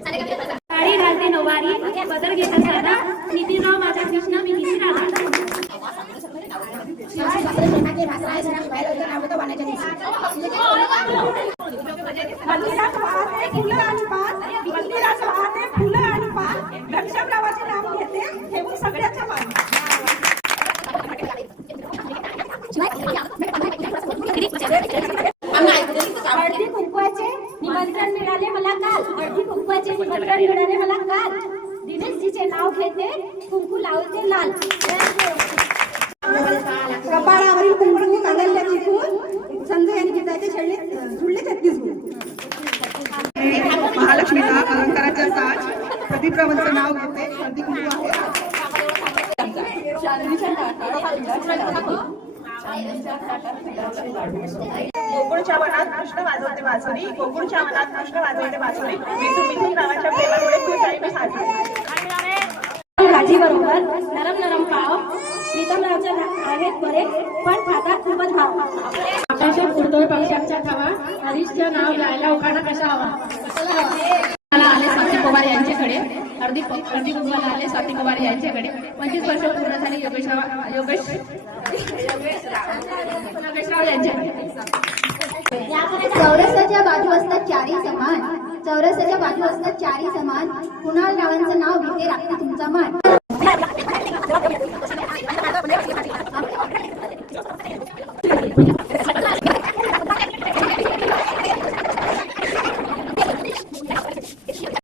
साडी घालते नवारी बदल घेत साधा निधी नाव माझा कृष्ण मी किती राधा फुलं आणि पान घनश्यामरावाचे नाव घेते ठेवून सगळ्याच्या मान हळदी कुंकवाचे निमंत्रण मिळाले मला काल हळदी कुंकवाचे निमंत्रण मिळाले मला काल दिनेशजीचे नाव घेते कुंकू लावते लाल कपाळावरील कुंकू काढल्याची फूल संजय यांनी गीताचे जुळले 36 गुण महालक्ष्मीला अलंकाराचा साज प्रदीपरावांचं नाव घेते हळदी कुंकू कोकणच्या वनात कृष्ण वाजवते बासुरी कोकणच्या वनात कृष्ण वाजवते बासुरी मिथून मिथून रावाच्या प्रेमामुळे खुश आहे मी सासरी भाजी बरोबर नरम नरम पाव प्रीतमरावच्या आहेत बरे पण खातात खूपच भाव आकाशात उडतोय पक्ष्यांच्या ठावा हरीशचं नाव घ्यायला उखाणा कसा हवा आले स्वाती पवार यांच्याकडे अर्धी कुंकवाला आले स्वाती पवार यांच्याकडे 25 वर्ष पूर्ण झाली योगेशराव यांच्याकडे चौरसाच्या बाजू असतात चारही समान चौरसाच्या बाजू असतात चारही समान कुणाल रावांचं नाव घेते राखते तुमचा मान